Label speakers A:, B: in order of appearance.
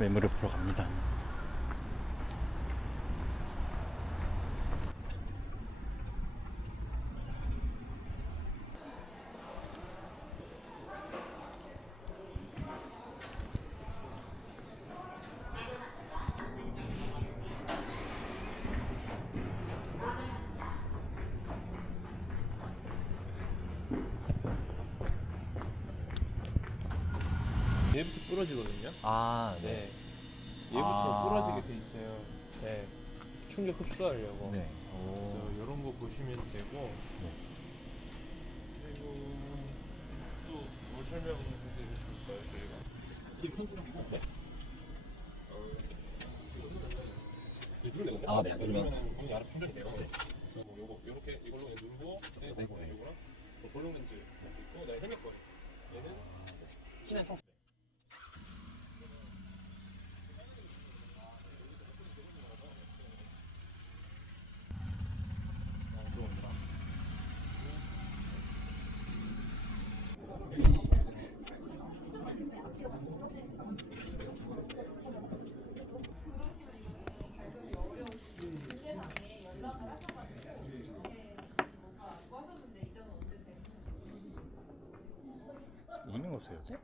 A: 매물을 보러 갑니다.
B: 얘부터 부러지거든요.
A: 아,
B: 네. 얘부터
A: 아.
B: 부러지게 돼 있어요. 네. 충격 흡수하려고.
A: 네.
B: 그래서
A: 오.
B: 이런 거 보시면 되고.
A: 네.
B: 그리고 또뭘 설명을 해드리면 좋을까요, 저희가?
C: 이게 손주력이고 네.
B: 누르면 되거든요.
C: 아, 네. 누르면.
B: 이게 알아서 충전이 돼요. 그래서 뭐 요거 요렇게 이걸로 그냥 누르고 네,
C: 네,
B: 네,
C: 네.
B: 요거랑 뭐 볼륨 렌즈 있고 그다음에 헬멧 거리. 얘는
C: 키는 총
A: 거써